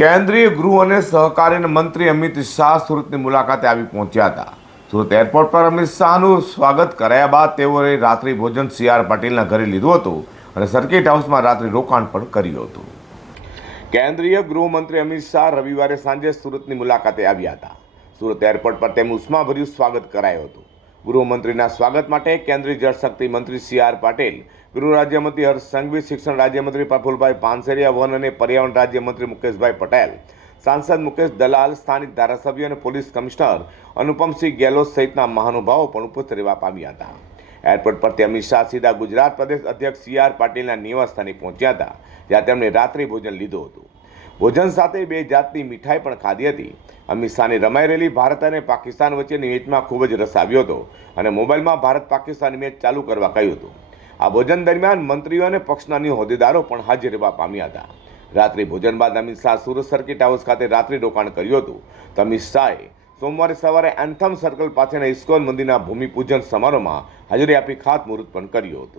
કેન્દ્રીય ગૃહ અને સહકારી મંત્રી અમિત શાહ સુરતની મુલાકાતે આવી પહોંચ્યા હતા। સુરત એરપોર્ટ પર અમિત શાહનું સ્વાગત કરાયા બાદ તેઓએ રાત્રિ ભોજન સી.આર. પાટીલના ઘરે લીધું હતું અને સર્કિટ હાઉસમાં રાત્રિ રોકાણ પણ કર્યું હતું। કેન્દ્રીય ગૃહમંત્રી અમિત શાહ રવિવારે સાંજે સુરતની મુલાકાતે આવ્યા હતા। સુરત એરપોર્ટ પર તેમનું ઉષ્માભર્યું સ્વાગત કરાયું હતું। ગૃહમંત્રીના સ્વાગત માટે કેન્દ્રીય જળશક્તિ મંત્રી સી.આર. પાટીલ, ગૃહ રાજ્યમંત્રી હર્ષ સંઘવી, શિક્ષણ રાજ્યમંત્રી પ્રફુલભાઈ પાનસેરિયા, વન અને પર્યાવરણ રાજ્યમંત્રી મુકેશભાઈ પટેલ, સાંસદ મુકેશ દલાલ, સ્થાનિક ધારાસભ્ય અને પોલીસ કમિશનર અનુપમસિંહ ગેહલોત સહિતના મહાનુભાવો પણ ઉપસ્થિત રહેવા પામ્યા હતા। એરપોર્ટ પરથી અમિત શાહ સીધા ગુજરાત પ્રદેશ અધ્યક્ષ સી.આર. પાટીલના નિવાસસ્થાને પહોંચ્યા હતા, જ્યાં તેમણે રાત્રિ ભોજન લીધું હતું। ભોજન સાથે 2 જાતની મીઠાઈ પણ ખાધી હતી। અમિત શાહની રમાઈ રહેલી ભારત અને પાકિસ્તાન વચ્ચેની મેચમાં ખૂબ જ રસ આવ્યો હતો અને મોબાઈલમાં ભારત પાકિસ્તાન મેચ ચાલુ કરવા કહ્યું હતું। આ ભોજન દરમિયાન મંત્રીઓ અને પક્ષના અન્ય હોદ્દેદારો પણ હાજર રહેવા પામ્યા હતા। રાત્રિ ભોજન બાદ અમિત શાહ સુરત સર્કિટ હાઉસ ખાતે રાત્રિ રોકાણ કર્યું હતું। તો અમિત શાહે સોમવારે સવારે એન્થમ સર્કલ પાસેના ઇસ્કોન મંદિરના ભૂમિપૂજન સમારોહમાં હાજરી આપી ખાતમુહૂર્ત પણ કર્યું હતું।